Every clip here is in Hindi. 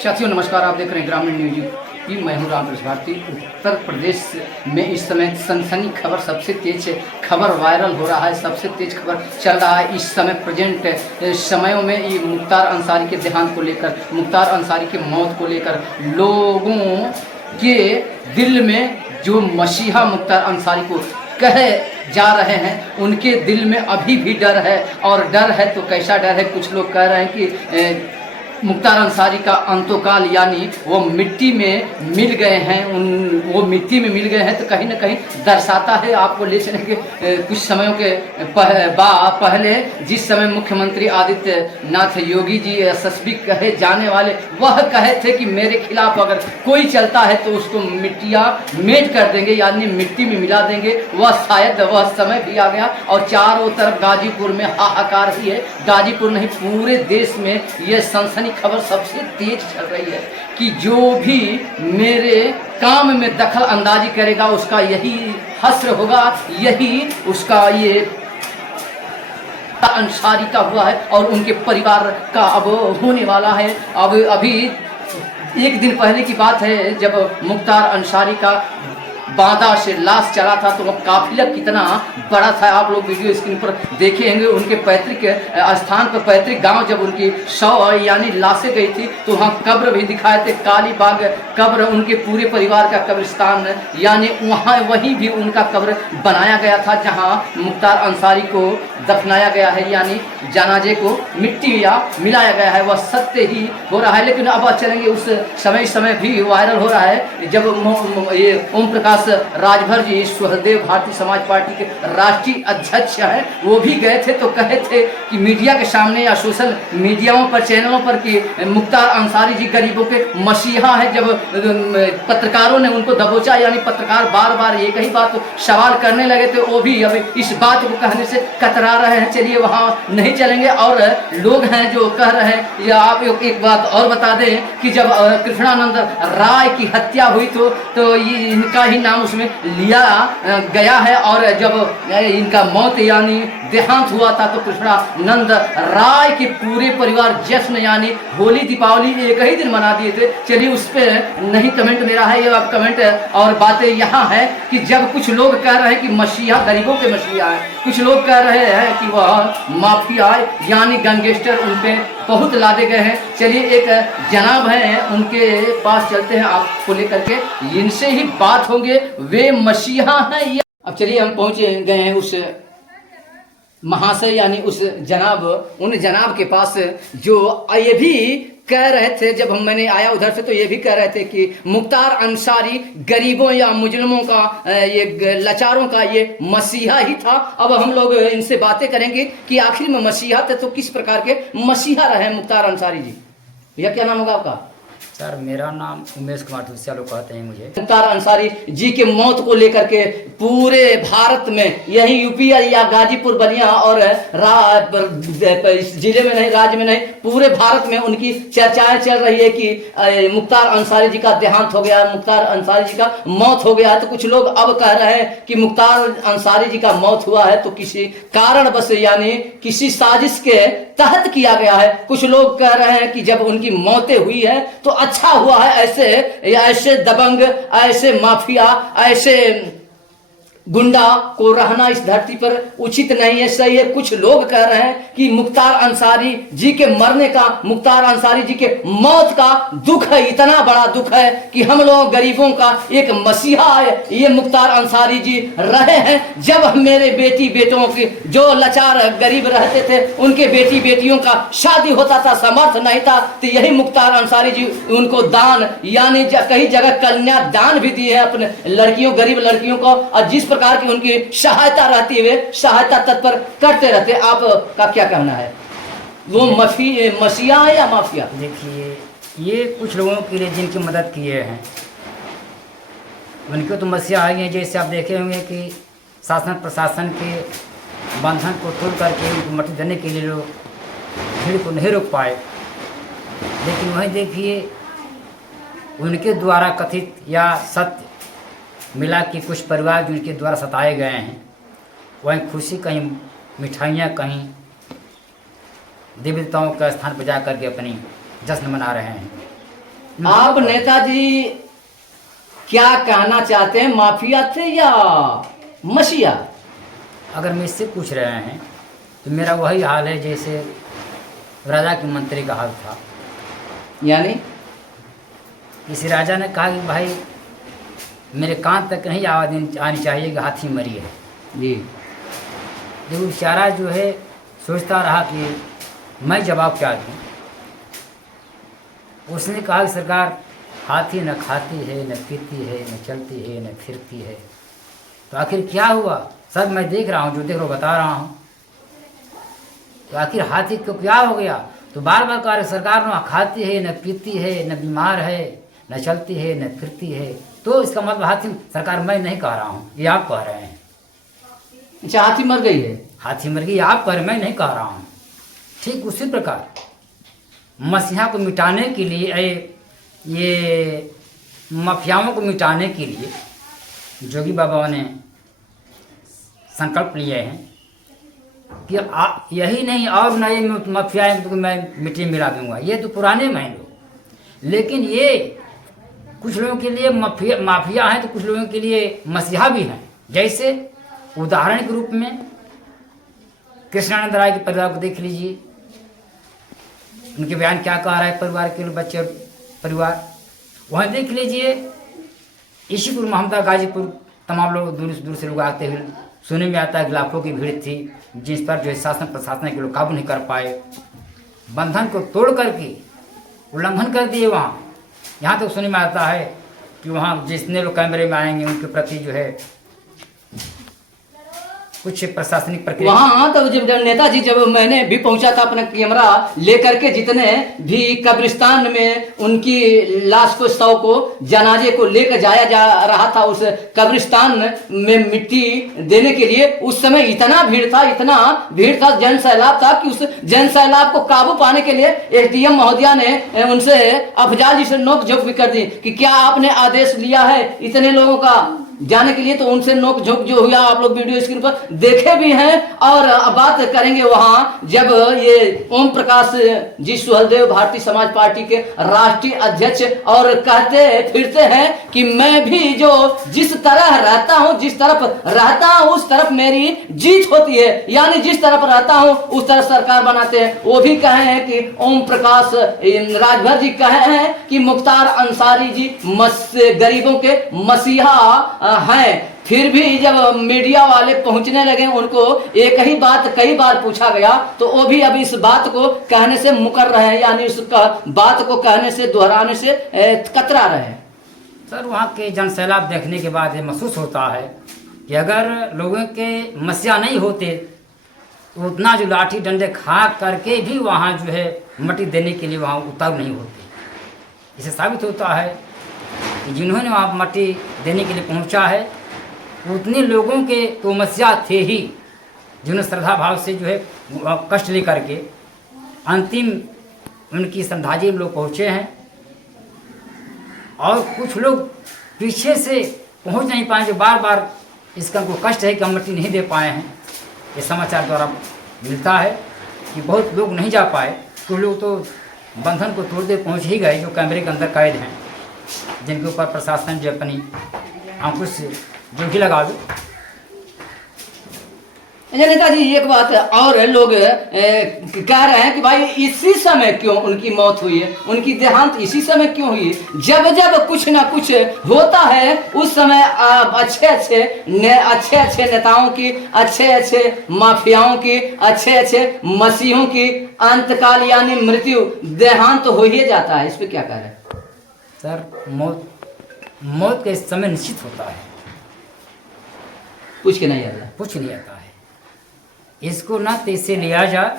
साथियों नमस्कार, आप देख रहे हैं ग्रामीण न्यूज की। मैं हूं रामकृष्ण भारती। उत्तर प्रदेश में इस समय सनसनी खबर, सबसे तेज खबर वायरल हो रहा है, सबसे तेज खबर चल रहा है इस समय प्रेजेंट समयों में। ये मुख्तार अंसारी के देहांत को लेकर, मुख्तार अंसारी की मौत को लेकर लोगों के दिल में जो मसीहा मुख्तार अंसारी को कहे जा रहे हैं, उनके दिल में अभी भी डर है। और डर है तो कैसा डर है? कुछ लोग कह रहे हैं कि मुख्तार अंसारी का अंतोकाल यानी वो मिट्टी में मिल गए हैं, वो मिट्टी में मिल गए हैं, तो कहीं ना कहीं दर्शाता है। आपको ले चलेंगे कुछ समयों के पहले, जिस समय मुख्यमंत्री आदित्यनाथ योगी जी यशस्वी कहे जाने वाले, वह कहे थे कि मेरे खिलाफ अगर कोई चलता है तो उसको मिट्टिया मेट कर देंगे, यानी मिट्टी में मिला देंगे। वह शायद वह समय भी आ गया और चारों तरफ गाजीपुर में हाहाकार ही है। गाजीपुर नहीं, पूरे देश में यह सनसनी खबर सबसे तेज चल रही है कि जो भी मेरे काम में दखल अंदाजी करेगा उसका यही हश्र होगा, यही उसका ये अंसारी का हुआ है और उनके परिवार का अब होने वाला है। अब अभी एक दिन पहले की बात है जब मुख्तार अंसारी का बांदा से लाश चला था, तो वह काफिला कितना बड़ा था आप लोग वीडियो स्क्रीन पर देखे होंगे। उनके पैतृक स्थान पर, पैतृक गांव, जब उनकी शव यानी लाशें गई थी तो वहाँ कब्र भी दिखाए थे, काली बाग कब्र, उनके पूरे परिवार का कब्रिस्तान, यानी वहाँ वहीं भी उनका कब्र बनाया गया था जहाँ मुख्तार अंसारी को दफनाया गया है, यानी जनाजे को मिट्टी या मिलाया गया है। वह सत्य ही हो रहा है। लेकिन अब चलेंगे उस समय भी वायरल हो रहा है जब ये ओम प्रकाश राजभर जी, स्वदेव भारतीय समाज पार्टी के राष्ट्रीय अध्यक्ष हैं, वो भी गए थे तो कहे थे कि मीडिया के सामने या सोशल मीडियाओं पर, चैनलों पर कि मुख्तार अंसारी जी गरीबों के मसीहा है। जब पत्रकारों ने उनको दबोचा, यानी पत्रकार बार बार एक ही बात सवाल करने लगे थे, वो भी अब इस बात को कहने से कतरा रहे हैं। चलिए वहाँ नहीं चलेंगे। और लोग हैं जो कह रहे हैं, या आप एक बात और बता दें कि जब कृष्णानंद राय की हत्या हुई तो ये इनका ही नाम उसमें लिया गया है। और जब इनका मौत यानी देहांत हुआ था तो कृष्णानंद राय के पूरे परिवार जश्न यानी होली दीपावली एक ही दिन मना दिए थे। चलिए उस पर नहीं कमेंट मेरा है, ये आप कमेंट और बातें यहाँ है कि जब कुछ लोग कह रहे हैं कि मसीहा गरीबों के मसीहा है, कुछ लोग कह रहे हैं कि वह माफिया यानी गैंगस्टर उन पे बहुत लादे गए हैं। चलिए एक जनाब हैं, उनके पास चलते हैं, आपको लेकर के इनसे ही बात होंगे, वे मसीहा हैं या। अब चलिए हम पहुंच गए हैं उस महाशय यानी उस जनाब, उन जनाब के पास जो ये भी कह रहे थे, जब मैंने आया उधर से तो ये भी कह रहे थे कि मुख्तार अंसारी गरीबों या मुजरिमों का, ये लाचारों का ये मसीहा ही था। अब हम लोग इनसे बातें करेंगे कि आखिर में मसीहा थे तो किस प्रकार के मसीहा रहे मुख्तार अंसारी जी। भैया क्या नाम होगा आपका? सर मेरा नाम उमेश कुमार दूसिया लोग कहते हैं मुझे। मुख्तार अंसारी जी के मौत को लेकर के पूरे भारत में, यही यूपी या गाजीपुर बलिया और जिले में नहीं, राज्य में नहीं, पूरे भारत में उनकी चर्चाएं चल रही है कि मुख्तार अंसारी जी का देहांत हो गया, मुख्तार अंसारी जी का मौत हो गया है। तो कुछ लोग अब कह रहे हैं कि मुख्तार अंसारी जी का मौत हुआ है तो किसी कारण बस, यानी किसी साजिश के तहत किया गया है। कुछ लोग कह रहे हैं कि जब उनकी मौतें हुई है तो अच्छा हुआ है, ऐसे दबंग, ऐसे माफिया, ऐसे गुंडा को रहना इस धरती पर उचित नहीं है, सही है। कुछ लोग कह रहे हैं कि मुख्तार अंसारी जी के मरने का, मुख्तार अंसारी जी के मौत का दुख है, इतना बड़ा दुख है कि हम लोग गरीबों का एक मसीहा है ये मुख्तार अंसारी जी रहे हैं। जब मेरे बेटी बेटों के जो लाचार गरीब रहते थे, उनके बेटी बेटियों का शादी होता था, समर्थ नहीं था, तो यही मुख्तार अंसारी जी उनको दान यानी कई जगह कन्या दान भी दिए है अपने लड़कियों, गरीब लड़कियों को। और जिस प्रकार की उनकी सहायता रहती है, वे सहायता तत्पर करते रहते। आपका क्या कहना है? वो मसीहा है या माफिया? देखिए, ये कुछ लोगों के लिए जिनकी मदद किए हैं उनके तो मसीहा ही हैं। जैसे आप देखे होंगे कि शासन प्रशासन के बंधन को तोड़ करके उनको मट्टी देने के लिए लोग भीड़ को नहीं रोक पाए, लेकिन वहीं देखिए उनके द्वारा कथित या सत्य मिला कि कुछ परिवार जो उनके द्वारा सताए गए हैं, वहीं खुशी कहीं मिठाइयाँ, कहीं देवी देवताओं के स्थान पर जा करके अपनी जश्न मना रहे हैं। आप नेताजी क्या कहना चाहते हैं, माफिया थे या मसीहा? अगर मैं इससे पूछ रहे हैं तो मेरा वही हाल है जैसे राजा के मंत्री का हाल था। यानी किसी राजा ने कहा कि भाई मेरे कान तक नहीं आवाज़ आनी चाहिए कि हाथी मरी है। जी, जो बेचारा जो है सोचता रहा कि मैं जवाब क्या दूँ। उसने कहा कि सरकार, हाथी न खाती है, न पीती है, न चलती है, न फिरती है, तो आखिर क्या हुआ? सब मैं देख रहा हूँ, जो देख रहा हूँ बता रहा हूँ। तो आखिर हाथी को क्या हो गया? तो बार बार कह रहे सरकार न खाती है, न पीती है, न बीमार है, न चलती है, न फिरती है। तो इसका मतलब हाथी, सरकार मैं नहीं कह रहा हूँ, ये आप कह रहे हैं। अच्छा, हाथी मर गई है? हाथी मर गई आप कह रहे, मैं नहीं कह रहा हूँ। ठीक उसी प्रकार मसीहा को मिटाने के लिए, ये माफियाओं को मिटाने के लिए जोगी बाबा ने संकल्प लिए हैं कि यही नहीं और नए माफिया तो मैं मिट्टी मिला दूंगा। ये तो पुराने हैं लोग, लेकिन ये कुछ लोगों के लिए माफिया हैं तो कुछ लोगों के लिए मसीहा भी हैं। जैसे उदाहरण के रूप में कृष्णानंद राय के परिवार को देख लीजिए, उनके बयान क्या कह रहा है परिवार के बच्चे और परिवार। वहाँ देख लीजिए इसीपुर, मोहम्मदा, गाजीपुर, तमाम लोग दूर से दूर से लोग आते हुए सुनने में आता है कि लाखों की भीड़ थी, जिस पर जो है शासन प्रशासन के लोग काबू नहीं कर पाए, बंधन को तोड़ करके उल्लंघन कर दिए। वहाँ यहाँ तक सुनने में आता है कि वहाँ जितने लोग कैमरे में आएंगे उनके प्रति जो है कुछ प्रशासनिक प्रक्रिया। वहाँ तो जब नेताजी, जब मैंने भी पहुंचा था अपना कैमरा लेकर के, जितने भी कब्रिस्तान में उनकी लाश को, शव को, जनाजे को लेकर जाया जा रहा था उस कब्रिस्तान में मिट्टी देने के लिए, उस समय इतना भीड़ था, जन सैलाब था कि उस जन सैलाब को काबू पाने के लिए एसडीएम महोदया ने उनसे अफजाल जी से नोक झोंक भी कर दी कि क्या आपने आदेश लिया है इतने लोगों का जाने के लिए? तो उनसे नोक झोंक जो हुआ आप लोग वीडियो स्क्रीन पर देखे भी हैं। और बात करेंगे वहां जब ये ओम प्रकाश जी सुहलदेव भारतीय समाज पार्टी के राष्ट्रीय अध्यक्ष और कहते फिरते हैं कि मैं भी जो जिस तरह रहता हूं, जिस तरफ रहता हूं उस तरफ मेरी जीत होती है, यानी जिस तरफ रहता हूं उस तरफ सरकार बनाते हैं। वो भी कहे हैं कि ओम प्रकाश राजभर जी कहे हैं कि मुख्तार अंसारी जी गरीबों के मसीहा हैं। फिर भी जब मीडिया वाले पहुंचने लगे, उनको एक ही बात कई बार पूछा गया तो वो भी अब इस बात को कहने से मुकर रहे हैं, यानी उस बात को कहने से, दोहराने से कतरा रहे हैं। सर, वहाँ के जनसैलाब देखने के बाद ये महसूस होता है कि अगर लोगों के मसीहा नहीं होते तो उतना जो लाठी डंडे खा करके भी वहाँ जो है मट्टी देने के लिए वहाँ उतारू नहीं होते। इसे साबित होता है कि जिन्होंने वहाँ मट्टी देने के लिए पहुँचा है उतने लोगों के तो मसीहा थे ही, जिन्होंने श्रद्धा भाव से जो है कष्ट लेकर के अंतिम उनकी श्रद्धांजलि में लोग पहुँचे हैं। और कुछ लोग पीछे से पहुँच नहीं पाए, जो बार बार इसका उनको कष्ट है कि हम मट्टी नहीं दे पाए हैं। ये समाचार द्वारा मिलता है कि बहुत लोग नहीं जा पाए, कुछ लोग तो बंधन को तोड़ते पहुँच ही गए, जो कैमरे के अंदर कैद हैं, जिनके ऊपर प्रशासन जो अपनी अंकुश जो भी लगा दो। नेताजी, एक बात और है, लोग कह रहे हैं कि भाई इसी समय क्यों उनकी मौत हुई है, उनकी देहांत इसी समय क्यों हुई है? जब जब कुछ ना कुछ होता है उस समय अच्छे अच्छे नेताओं की, अच्छे माफियाओं की, अच्छे मसीहों की अंतकाल यानी मृत्यु, देहांत हो ही जाता है। इस पर क्या कह रहे हैं? सर, मौत का समय निश्चित होता है, पूछ के नहीं आता, कुछ नहीं आता है। इसको न तेज लिया जाए,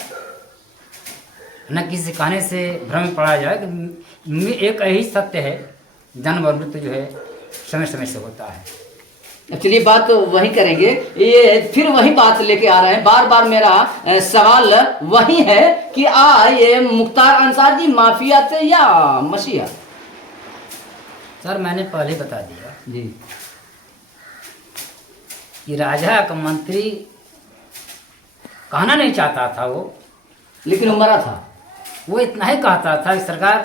न किसी कहने से भ्रम में पड़ा जाए कि एक यही सत्य है, जन्म और मृत्यु जो है समय समय से होता है। चलिए बात तो वही करेंगे, ये फिर वही बात लेके आ रहे हैं। बार बार मेरा सवाल वही है कि ये मुख्तार अंसार जी माफिया थे या मसीहा? सर, मैंने पहले बता दिया जी कि राजा का मंत्री कहना नहीं चाहता था वो, लेकिन वो मरा था। वो इतना ही कहता था कि सरकार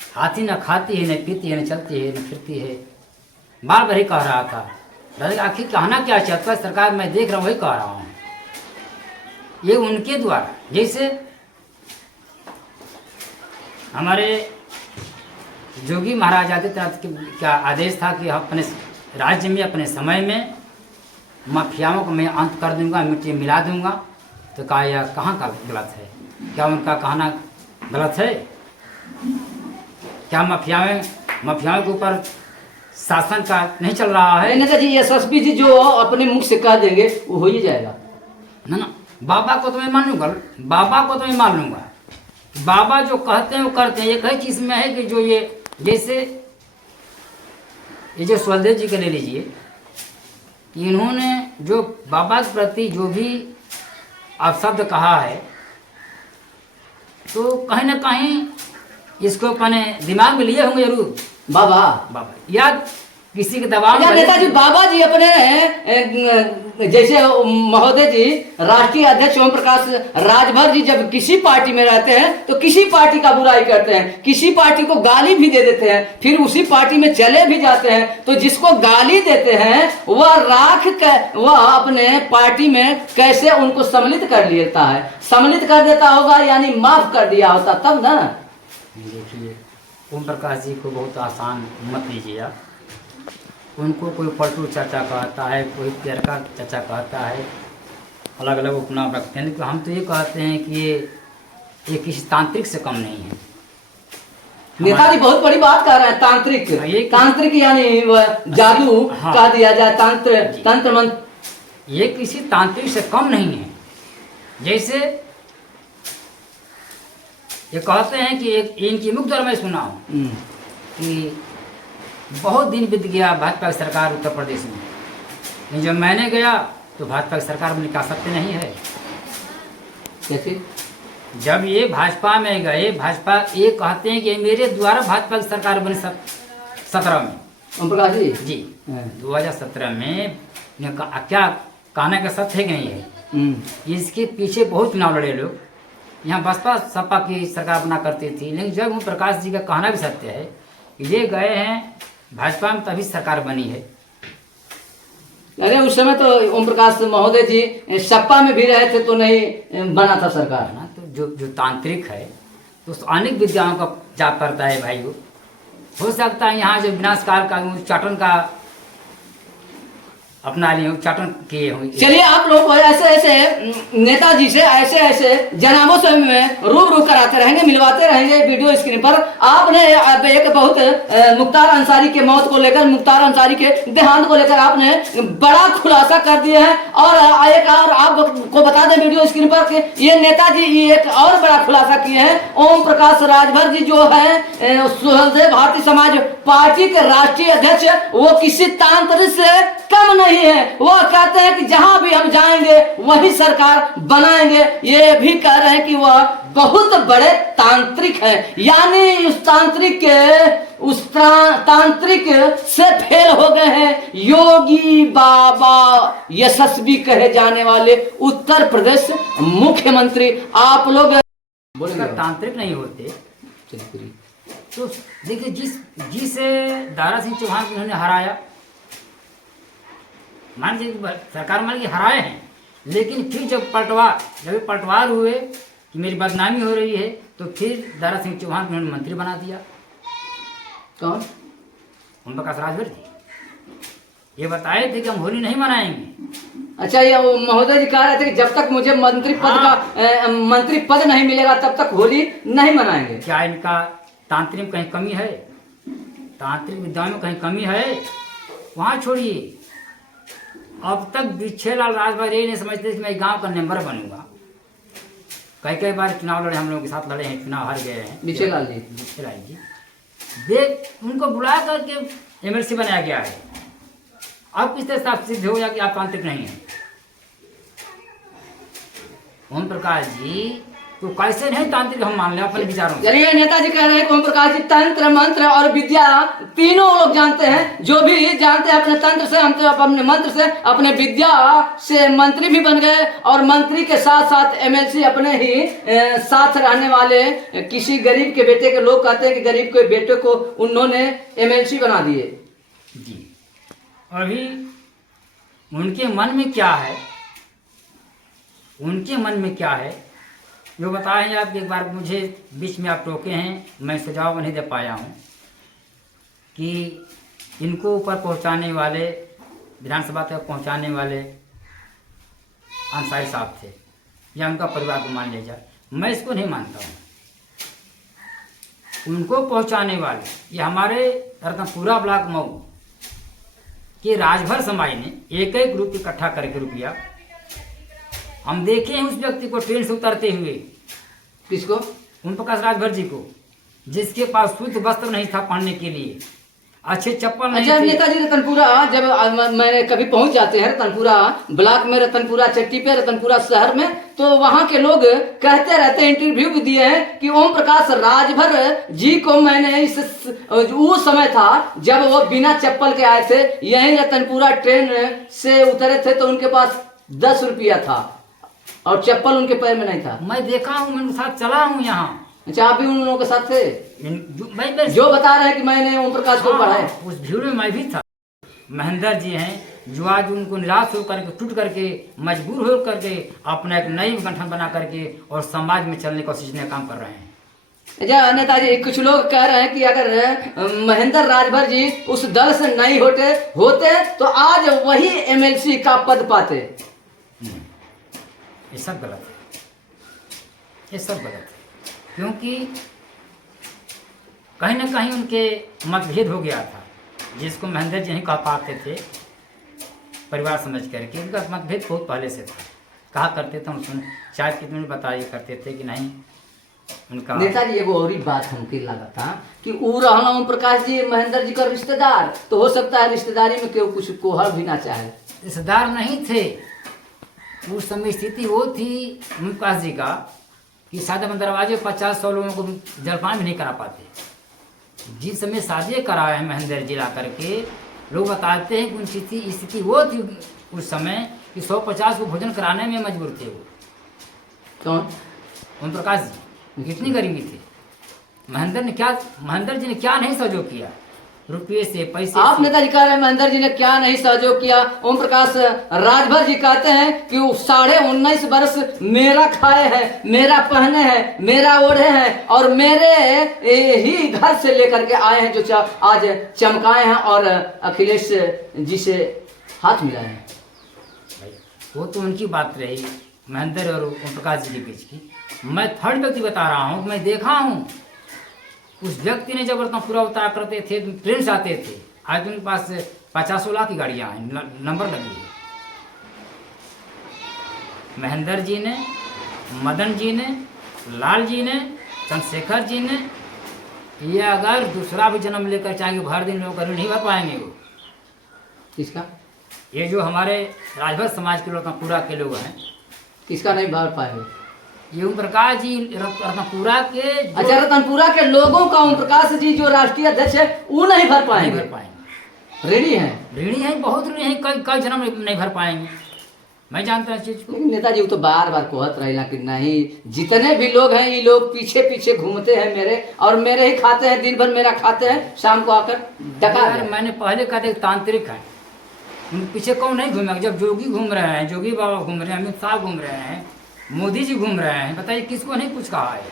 हाथी न खाती है, न पीती है, न चलती है, न फिरती है। बार बार ही कह रहा था। दादा आखिर कहना क्या चाहता है सरकार, मैं देख रहा हूँ वही कह रहा हूँ। ये उनके द्वारा, जैसे हमारे जोगी महाराज आदित्यनाथ का आदेश था कि अपने राज्य में अपने समय में माफियाओं को मैं अंत कर दूंगा, मिट्टी मिला दूंगा। तो कहा यह कहाँ का गलत है? क्या उनका कहना गलत है? क्या माफियाओं के ऊपर शासन का नहीं चल रहा है? नेता जी यशस्वी जी जो अपने मुख से कह देंगे वो हो ही जाएगा ना। बाबा को तो मैं मान लूंगा, बाबा को तो मैं मान लूंगा। बाबा जो कहते हैं वो करते हैं। एक ही चीज में है कि जो ये जैसे ये जो सुहलदेव जी के ले लीजिए, इन्होंने जो बाबा के प्रति जो भी अपशब्द कहा है, तो कहीं ना कहीं इसको अपने दिमाग में लिए होंगे जरूर बाबा, या किसी के दबाव में। नेताजी बाबा जी अपने जैसे महोदय जी राष्ट्रीय अध्यक्ष ओम प्रकाश राजभर जी जब किसी पार्टी में रहते हैं तो किसी पार्टी का बुराई करते हैं, किसी पार्टी को गाली भी दे देते हैं, फिर उसी पार्टी में चले भी जाते हैं। तो जिसको गाली देते हैं वह अपने पार्टी में कैसे उनको सम्मिलित कर लेता है? सम्मिलित कर देता होगा यानी माफ कर दिया होता तब ना। देखिए ओम प्रकाश जी को बहुत आसान मत लीजिए आप। उनको कोई पलटू चाचा कहता है, कोई प्यारका चाचा कहता है, अलग अलग उपनाम रखते हैं। लेकिन हम तो ये कहते हैं कि ये किसी तांत्रिक से कम नहीं है। नेताजी बहुत बड़ी बात कर रहे हैं, तांत्रिक। तांत्रिक यानी जादू कह दिया जाए, तंत्र मंत्र। ये किसी तांत्रिक से कम नहीं है। जैसे ये कहते हैं कि इनकी मुख द्वारा मैं सुना हूँ कि बहुत दिन बीत गया भाजपा की सरकार उत्तर प्रदेश में, लेकिन जब मैंने गया तो भाजपा की सरकार में निकाल सकते नहीं है। कैसे? जब ये भाजपा में गए, भाजपा ये कहते हैं कि मेरे द्वारा भाजपा की सरकार बनी 17 में। ओम प्रकाश जी 2017 में क्या कहने का सत्य है कि नहीं है? इसके पीछे बहुत चुनाव लड़े लोग। यहाँ बसपा सपा की सरकार बना करती थी, लेकिन जब ओम प्रकाश जी का कहना भी सत्य है, ये गए हैं भाजपा में तभी सरकार बनी है। अरे उस समय तो ओम प्रकाश महोदय जी सपा में भी रहे थे तो नहीं बना था सरकार ना। तो जो तांत्रिक है तो अनेक विद्याओं का जाप करता है भाई। हो सकता है यहाँ जो विनाशकाल का उच्चाटन का अपना लिए उच्चाटन किए हुए। चलिए आप लोग ऐसे ऐसे नेताजी से ऐसे जनाबों से रूबरू कराते रहेंगे, मिलवाते रहेंगे वीडियो स्क्रीन पर। आपने एक बहुत मुख्तार अंसारी के मौत को लेकर, मुख्तार अंसारी के देहांत को लेकर आपने बड़ा खुलासा कर दिया है। और एक और आपको बता दें वीडियो स्क्रीन पर कि ये नेताजी एक और बड़ा खुलासा किए हैं। ओम प्रकाश राजभर जी जो है सुहलदेव भारतीय समाज पार्टी के राष्ट्रीय अध्यक्ष, वो किसी तांत्रिक से कम नहीं है। वो कहते हैं कि जहां भी हम जाएंगे वही सरकार बनाएंगे। ये भी कह रहे हैं कि वह बहुत बड़े तांत्रिक हैं, यानी उस तांत्रिक से फेल हो गए हैं योगी बाबा, यशस्वी कहे जाने वाले उत्तर प्रदेश मुख्यमंत्री। आप लोग तांत्रिक नहीं होते तो देखिए जिस दारा सिंह चौहान को उन्होंने हराया, मान लीजिए सरकार मान लीजिए हराए हैं, लेकिन फिर जब पलटवार हुए कि मेरी बदनामी हो रही है, तो फिर दारा सिंह चौहान को उन्होंने मंत्री बना दिया। कौन? ओम प्रकाश राजभर जी ये बताए थे कि हम होली नहीं मनाएंगे। अच्छा, ये महोदय जी कह रहे थे कि जब तक मुझे मंत्री पद नहीं मिलेगा तब तक होली नहीं मनाएंगे। क्या इनका तांत्रिक में कहीं कमी है? तांत्रिक विद्याओं में कहीं कमी है? वहाँ छोड़िए। अब तक बिछेलाल राजभर ये नहीं समझते कि मैं गांव का मेंबर बनूंगा। कई बार चुनाव लड़े, हम लोगों के साथ लड़े हैं, चुनाव हार गए हैं। बिछेलाल जी देख उनको बुला करके एमएलसी बनाया गया है। अब किस तरह से सिद्ध हो गया कि आप तांत्रिक नहीं हैं? ओम प्रकाश जी तो कैसे नहीं तांत्रिक हम मान लें अपने विचारों से। चलिए नेताजी कह रहे हैं कि ओम प्रकाश जी तंत्र मंत्र और विद्या तीनों लोग जानते हैं, जो भी जानते हैं अपने तंत्र से, हम तो अपने मंत्र से, अपने विद्या से मंत्री भी बन गए, और मंत्री के साथ साथ एमएलसी अपने ही साथ रहने वाले किसी गरीब के बेटे के, लोग कहते हैं कि गरीब के बेटे को उन्होंने एमएलसी बना दिए। जी, अभी उनके मन में क्या है, उनके मन में क्या है जो बताएं आप। एक बार मुझे बीच में आप टोके हैं, मैं सुझाव नहीं दे पाया हूँ कि इनको ऊपर पहुँचाने वाले, विधानसभा तक पहुँचाने वाले अंसारी साहब थे या उनका परिवार को मान लिया जाए, मैं इसको नहीं मानता हूँ। उनको पहुँचाने वाले ये हमारे रतनपुरा ब्लॉक मऊ कि राजभर समाज ने एक एक ग्रुप इकट्ठा करके रुपया, हम देखे हैं उस व्यक्ति को ट्रेन से उतरते हुए। किसको? ओम प्रकाश राजभर जी को, जिसके पास शुद्ध वस्त्र नहीं था पहनने के लिए, अच्छे चप्पल नहीं अच्छा थे। नेताजी रतनपुरा जब मैंने कभी पहुंच जाते हैं रतनपुरा ब्लॉक में, रतनपुरा चट्टी पे, रतनपुरा शहर में, तो वहां के लोग कहते रहते हैं, इंटरव्यू भी दिए हैं कि ओम प्रकाश राजभर जी को मैंने उस समय था जब वो बिना चप्पल के आए थे, यही रतनपुरा ट्रेन से उतरे थे, तो उनके पास 10 रुपया था और चप्पल उनके पैर में नहीं था। मैं देखा हूँ, मैं उनके साथ चला हूँ यहाँ। अच्छा, आप भी उन लोगों के साथ थे? मैं जो बता रहे हैं कि मैंने ओम प्रकाश को पढ़ाया, उस भीड़ में मैं भी था। महेंद्र जी हैं जो आज उनको निराश होकर के, टूट करके, मजबूर हो करके अपना एक नई गठन बना करके और समाज में चलने की कोशिश में काम कर रहे हैं। अच्छा नेताजी, कुछ लोग कह रहे हैं कि अगर महेंद्र राजभर जी उस दल से नहीं होते तो आज वही एमएलसी का पद पाते। ये सब गलत है, ये सब गलत है, क्योंकि कहीं ना कहीं उनके मतभेद हो गया था, जिसको महेंद्र जी नहीं कह पाते थे परिवार समझ करके। उनका मतभेद बहुत पहले से था, कहा करते थे, सुन शायद कितने बताया करते थे कि नहीं उनका। नेताजी एगो और ही बात हमके लगा था कि वो रहना ओम प्रकाश जी महेंद्र जी का रिश्तेदार, तो हो सकता है रिश्तेदारी में केहू कुछ कोहर भी ना चाहे। रिश्तेदार नहीं थे, उस समय स्थिति वो थी ओम प्रकाश जी का कि शादी में दरवाजे 50-100 लोगों को जलपान भी नहीं करा पाते। जिस समय शादी कराए हैं महेंद्र जी ला करके, लोग बताते हैं कि उनकी स्थिति वो थी उस समय कि 150 को भोजन कराने में मजबूर थे वो। कौन? ओम प्रकाश जी कितनी गरीबी थी। महेंद्र जी ने क्या नहीं सहयोग किया, रुपये से, पैसे आप से। नेताजी कह रहे हैं महेंद्र जी ने क्या नहीं सहयोग किया। ओम प्रकाश राजभर जी कहते हैं कि 19.5 वर्ष मेरा खाए हैं, मेरा पहने हैं, मेरा ओढ़े हैं, और मेरे ही घर से लेकर के आए हैं जो आज चमकाए हैं और अखिलेश जी से हाथ मिलाए हैं। वो तो उनकी बात रही महेंद्र और ओम प्रकाश जी के बीच की। मैं थर्ड व्यक्ति बता रहा हूँ, मैं देखा हूँ उस व्यक्ति ने जब पूरा उतारा करते थे, ट्रेन से आते थे। आज उनके पास 50 लाख की गाड़ियाँ हैं, नंबर लगी है। महेंद्र जी ने, मदन जी ने, लाल जी ने, चंद्रशेखर जी ने, ये अगर दूसरा भी जन्म लेकर चाहेंगे भर दिन लोग नहीं भर पाएंगे वो। किसका? ये जो हमारे राजभर समाज के लोग पूरा के लोग हैं, किसका नहीं भर पाएंगे? ये ओम प्रकाश जी रतनपुरा के। अच्छा, रतनपुरा के लोगों का ओम प्रकाश जी जो राष्ट्रीय अध्यक्ष है वो नहीं भर पाएंगे? नहीं भर पाएंगे। ऋणी हैं, ऋणी हैं, बहुत ऋणी हैं, कई जन्म नहीं भर पाएंगे। मैं जानता हूँ इस चीज को। लेकिन नेताजी वो तो बार बार कहत रहे कि नहीं, जितने भी लोग हैं ये लोग पीछे पीछे घूमते हैं मेरे, और मेरे ही खाते हैं, दिन भर मेरा खाते हैं, शाम को आकर डका यार मैंने पहले कहा था तांत्रिक है, उनके पीछे कौन नहीं घूमेगा। जब जोगी घूम रहे हैं, जोगी बाबा घूम रहे हैं, अमित शाह घूम रहे हैं, मोदी जी घूम रहे हैं, बताइए किसको नहीं कुछ कहा है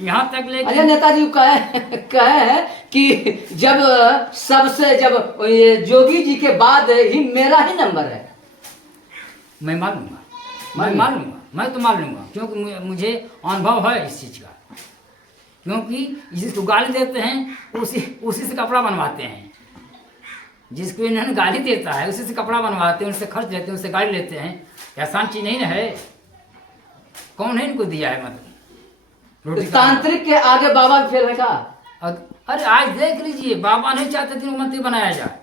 यहाँ तक। अरे लेकिन नेताजी कहे हैं कि जब ये जोगी जी के बाद ही मेरा ही नंबर है। मैं मान लूंगा, मैं तो मान लूंगा, क्योंकि मुझे अनुभव है इस चीज का। क्योंकि जिसको गाली देते हैं उसी से कपड़ा बनवाते हैं, जिसको इन्होंने गाली देता है उसी से कपड़ा बनवाते हैं, उनसे खर्च लेते हैं, उससे गाली लेते हैं। आसान चीज नहीं ना है। कौन है इनको दिया है मतलब तांत्रिक के आगे बाबा भी फेल है का? अरे आज देख लीजिए, बाबा नहीं चाहते थे मंत्री बनाया जाए।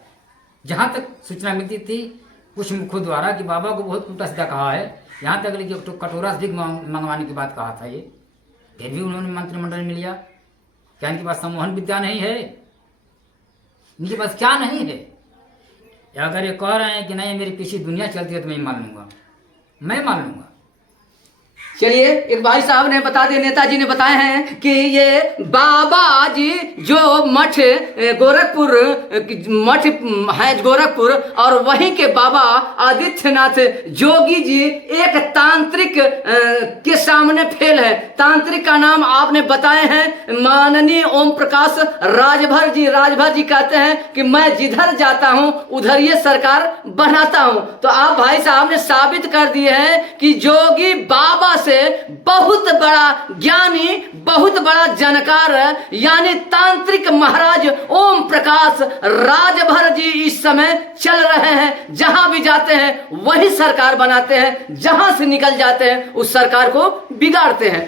जहाँ तक सूचना मिलती थी कुछ मुखों द्वारा कि बाबा को बहुत उल्टा सीधा कहा है यहाँ तक कि तो कटोरा से मंगवाने की बात कहा था ये, फिर भी उन्होंने मंत्रिमंडल में लिया। क्या इनके पास संवहन विद्या नहीं है? इनके पास क्या नहीं है? या अगर ये कह रहे हैं कि नहीं मेरी पीछे दुनिया चलती है तो मैं मान लूंगा, मैं मान लूंगा। चलिए, एक भाई साहब ने बता दिए, नेताजी ने बताए हैं कि ये बाबा जी जो मठ गोरखपुर मठ है गोरखपुर, और वहीं के बाबा आदित्यनाथ जोगी जी एक तांत्रिक के सामने फेल है। तांत्रिक का नाम आपने बताए हैं माननीय ओम प्रकाश राजभर जी। राजभर जी कहते हैं कि मैं जिधर जाता हूं उधर ये सरकार बनाता हूं। तो आप भाई साहब ने साबित कर दिए हैं कि जोगी बाबा से बहुत बड़ा ज्ञानी, बहुत बड़ा जानकार यानी तांत्रिक महाराज ओम प्रकाश राजभर जी इस समय चल रहे हैं। जहां भी जाते हैं वही सरकार बनाते हैं, जहां से निकल जाते हैं उस सरकार को बिगाड़ते हैं।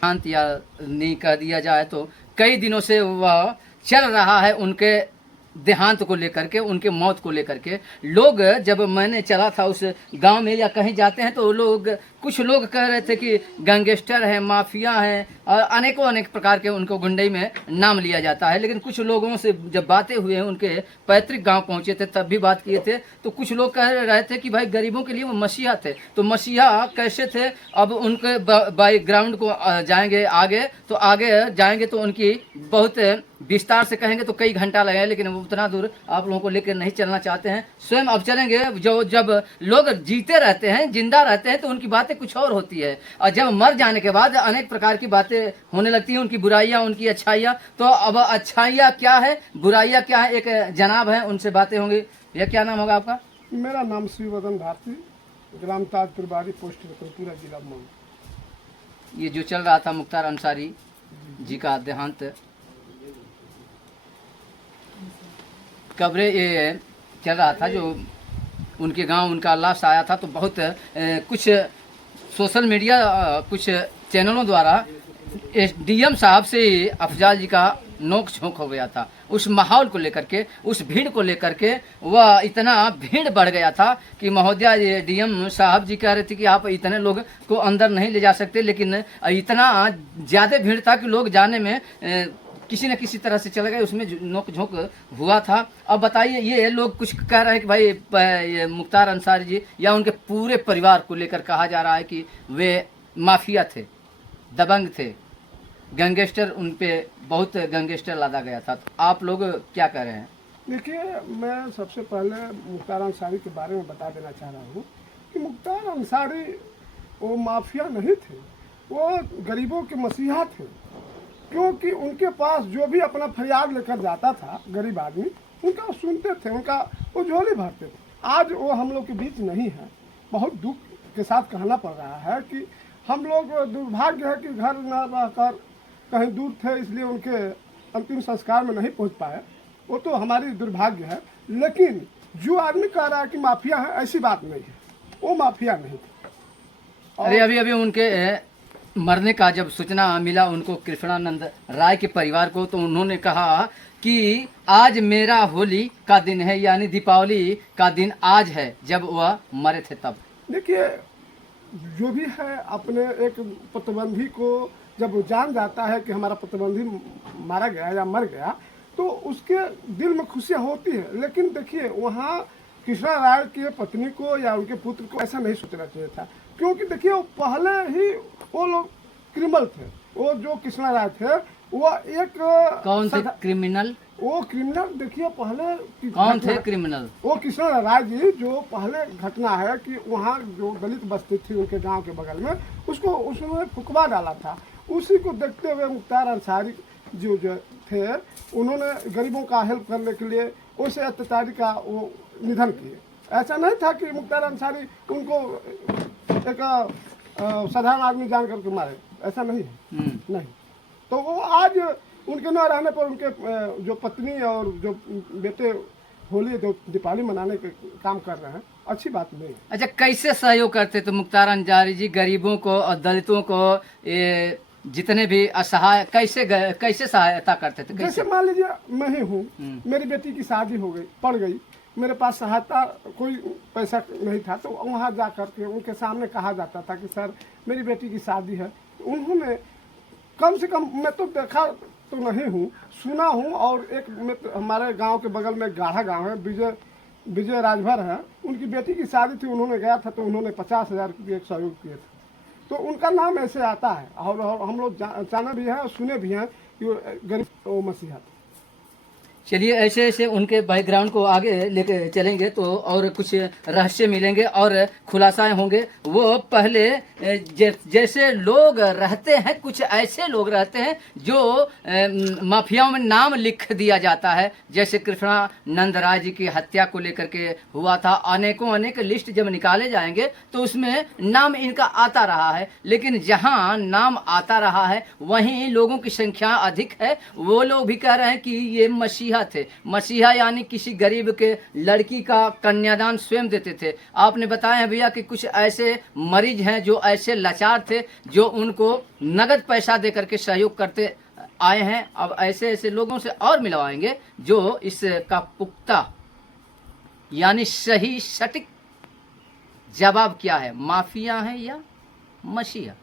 शांत या नहीं कह दिया जाए तो कई दिनों से वह चल रहा है उनके देहांत को लेकर के, उनके मौत को लेकर के। लोग जब मैंने चला था उस गांव में या कहीं जाते हैं तो लोग, कुछ लोग कह रहे थे कि गैंगस्टर है, माफिया है, और अनेकों अनेक प्रकार के उनको गुंडई में नाम लिया जाता है। लेकिन कुछ लोगों से जब बातें हुए हैं, उनके पैतृक गांव पहुंचे थे तब भी बात किए थे, तो कुछ लोग कह रहे थे कि भाई गरीबों के लिए वो मसीहा थे। तो मसीहा कैसे थे? अब उनके बैकग्राउंड को जाएंगे आगे, तो आगे जाएंगे तो उनकी बहुत विस्तार से कहेंगे तो कई घंटा लगेगा, लेकिन वो उतना दूर आप लोगों को लेकर नहीं चलना चाहते हैं। स्वयं अब चलेंगे। जो जब लोग जीते रहते हैं, जिंदा रहते हैं, तो उनकी बातें कुछ और होती है, और जब मर जाने के बाद अनेक प्रकार की बातें होने लगती हैं, उनकी बुराइयां, उनकी अच्छाइयां। तो अब अच्छाइयां क्या है, बुराइयां क्या है, एक जनाब है उनसे बातें होंगी। यह क्या नाम होगा आपका? मेरा नाम शिववदन भारती, ग्राम ताजपुरबाड़ी, पोस्ट रतनपुरा, जिला मऊ। ये जो चल रहा था मुख्तार अंसारी जी का देहांत, कब्रे ये चल रहा था, जो उनके गांव उनका लाश आया था, तो बहुत कुछ सोशल मीडिया, कुछ चैनलों द्वारा एसडीएम साहब से अफजाल जी का नोक झोंक हो गया था। उस माहौल को लेकर के, उस भीड़ को लेकर के, वह इतना भीड़ बढ़ गया था कि महोदया डीएम साहब जी कह रहे थे कि आप इतने लोग को अंदर नहीं ले जा सकते, लेकिन इतना ज़्यादा भीड़ था कि लोग जाने में किसी न किसी तरह से चले गए, उसमें नोक झोंक हुआ था। अब बताइए, ये लोग कुछ कह रहे हैं कि भाई ये मुख्तार अंसारी जी या उनके पूरे परिवार को लेकर कहा जा रहा है कि वे माफिया थे, दबंग थे, गैंगस्टर, उन पे बहुत गैंगस्टर लादा गया था। तो आप लोग क्या कह रहे हैं? देखिए, मैं सबसे पहले मुख्तार अंसारी के बारे में बता देना चाह रहा हूँ कि मुख्तार अंसारी वो माफिया नहीं थे, वो गरीबों के मसीहा थे। क्योंकि उनके पास जो भी अपना फरियाद लेकर जाता था गरीब आदमी, उनका सुनते थे, उनका वो झोली भरते थे। आज वो हम लोग के बीच नहीं है। बहुत दुख के साथ कहना पड़ रहा है कि हम लोग, दुर्भाग्य है कि घर न रहकर कहीं दूर थे, इसलिए उनके अंतिम संस्कार में नहीं पहुंच पाए। वो तो हमारी दुर्भाग्य है। लेकिन जो आदमी कह रहा है कि माफिया है, ऐसी बात नहीं है, वो माफिया नहीं थे। अरे अभी उनके मरने का जब सूचना मिला उनको, कृष्णानंद राय के परिवार को, तो उन्होंने कहा कि आज मेरा होली का दिन है, यानी दीपावली का दिन आज है, जब वह मरे थे तब। देखिए, जो भी है, अपने एक प्रतिबंधी को जब वो जान जाता है कि हमारा प्रतिबंधी मारा गया या मर गया, तो उसके दिल में खुशियाँ होती है। लेकिन देखिए, वहाँ कृष्णा राय की पत्नी को या उनके पुत्र को ऐसा नहीं सोचना चाहिए था। क्योंकि देखिए, वो पहले ही वो लोग क्रिमिनल थे। वो जो कृष्णा राय थे, वो एक कौन थे क्रिमिनल? वो क्रिमिनल, देखिए पहले कौन थे क्रिमिनल? वो कृष्णा राय जी, जो पहले घटना है कि वहाँ जो दलित बस्ती थी उनके गांव के बगल में, उसको उसने फुकवा डाला था। उसी को देखते हुए मुख्तार अंसारी जो थे, उन्होंने गरीबों का हेल्प करने के लिए उसे अत्याचारी का वो निधन किए। ऐसा नहीं था कि मुख्तार अंसारी उनको एक साधारण आदमी जान करके मारे, ऐसा नहीं है। नहीं, तो वो आज उनके न रहने पर उनके जो पत्नी और जो बेटे होली, जो दीपावली मनाने के काम कर रहे हैं, अच्छी बात नहीं है। अच्छा, कैसे सहयोग करते थे मुख्तार अंसारी जी गरीबों को और दलितों को, ये जितने भी असहाय, कैसे सहायता करते थे? जैसे मान लीजिए मैं ही हूँ, मेरी बेटी की शादी हो गई, पड़ गई, मेरे पास सहायता कोई पैसा नहीं था, तो वहाँ जा कर के उनके सामने कहा जाता था कि सर मेरी बेटी की शादी है। उन्होंने कम से कम, मैं तो देखा तो नहीं हूँ, सुना हूँ। और एक मित्र हमारे गांव के बगल में गाढ़ा गांव है, विजय राजभर है, उनकी बेटी की शादी थी, उन्होंने गया था तो उन्होंने 50,000 रुपये एक सहयोग किए थे। तो उनका नाम ऐसे आता है और हम लोग जाने भी हैं और सुने भी हैं कि वो गरीब वो मसीहा थे। चलिए, ऐसे ऐसे उनके बैकग्राउंड को आगे लेके चलेंगे तो और कुछ रहस्य मिलेंगे और खुलासाएं होंगे। वो पहले जैसे लोग रहते हैं, कुछ ऐसे लोग रहते हैं जो माफियाओं में नाम लिख दिया जाता है। जैसे कृष्णानंद राय जी की हत्या को लेकर के हुआ था, अनेक लिस्ट जब निकाले जाएंगे तो उसमें नाम इनका आता रहा है। लेकिन जहां नाम आता रहा है वहीं लोगों की संख्या अधिक है। वो लोग भी कह रहे हैं कि ये मसीहा थे। मसीहा यानी किसी गरीब के लड़की का कन्यादान स्वयं देते थे। आपने बताया भैया कि कुछ ऐसे मरीज हैं जो ऐसे लाचार थे, जो उनको नगद पैसा दे करके सहयोग करते आए हैं। अब ऐसे ऐसे लोगों से और मिलवाएंगे जो इसका पुख्ता यानी सही सटीक जवाब क्या है, माफिया है या मसीहा।